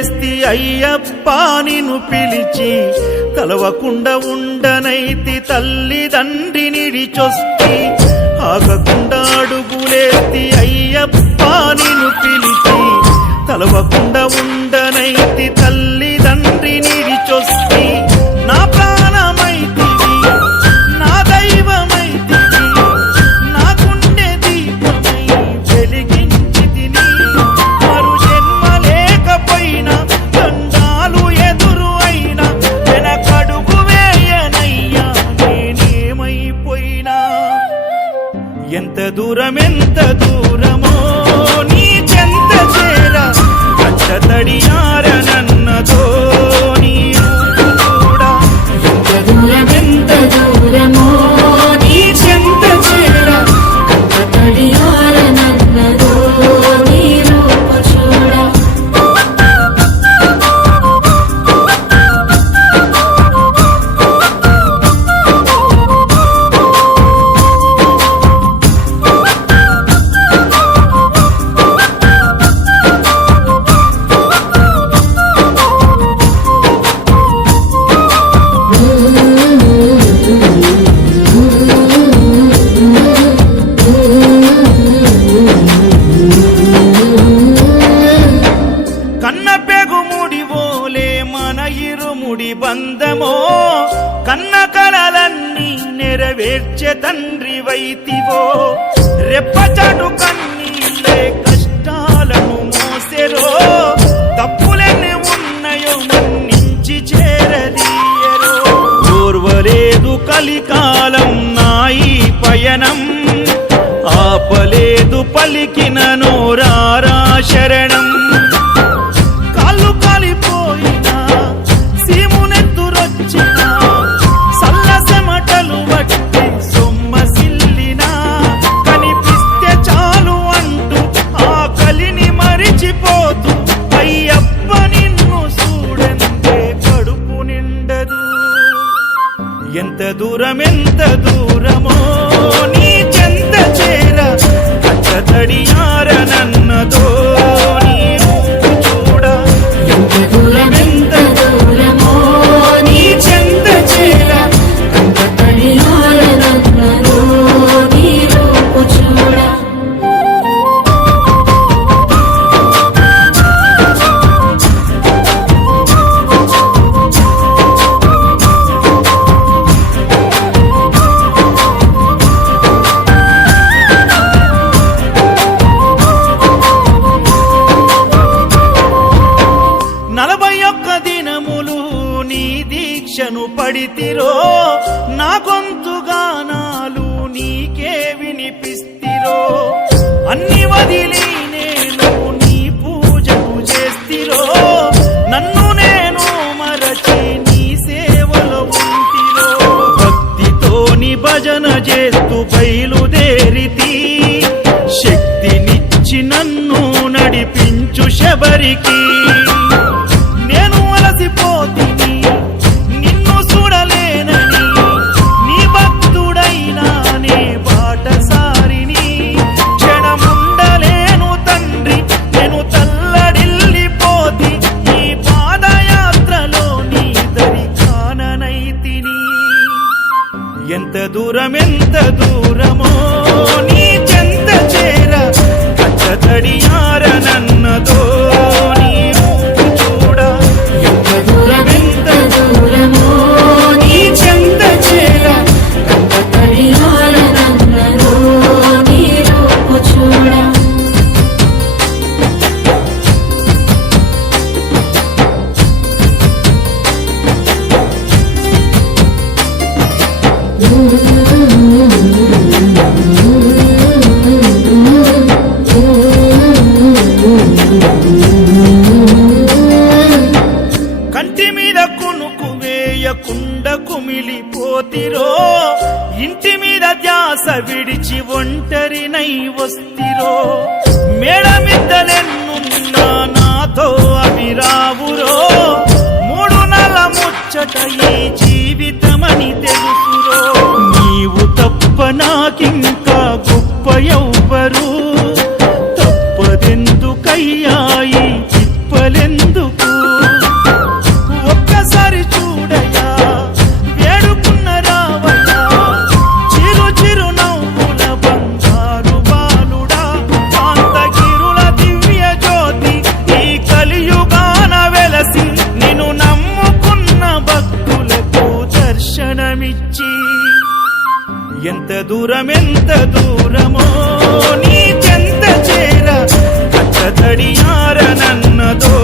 చేస్తి అయ్యప్ప నిన్ను పిలిచి కలవకుండా ఉండనైతి తల్లిదండ్రి నిడిచొస్తి. ఆగకుండా అడుగులేతి అయ్యప్ప నిన్ను పిలిచి కలవకుండా ఉండనైతి తల్లి దూరమెంత దూరమో ఇరుముడి బంధమో కన్న కలలన్నీ నెరవేర్చే తండ్రి వైతివో. రెప్పచడు కన్నీళ్ళే కష్టాలను మోసెరో. తప్పులెన్ని ఉన్నాయో మన్నించి చేరదీయరో. ఓర్వలేదు కలికాలం నాయి పయనం ఆపలేదు పలికిన నోరారా శరణం. ఎంత దూరం ఎంత దూరమో నీ చెంత చేర కట్ట తడియార దీక్షను పడితిరో నా గొంతు నీకే వినిపిస్తిరో. అన్ని వదిలి నేను నీ పూజకు చేస్తిరో. నన్ను నేను మరచి నీ సేవలో ఉంటిరో. భక్తితోని భజన చేస్తూ బయలుదేరితి. శక్తినిచ్చి నన్ను నడిపించు శబరికి. నేను అలసిపోతిని ఎంత దూరం ఎంత దూరమో నీ చెంత చేర కచ్చ తడియార నన్నదో వేయకుండ ఇంటి మీద ధ్యాస విడిచి ఒంటరినై వస్తిరో. మేడమిద్దలెన్నున్నా నాతో అవి రావురో మూడు నెల ముచ్చట ఈ జీవితమని తెలుసురో. నీవు తప్ప నాకిం దర్శనమిచ్చి ఎంత దూరం ఎంత దూరమో నీ చెంత చేర కట్ట తడియార నన్నదో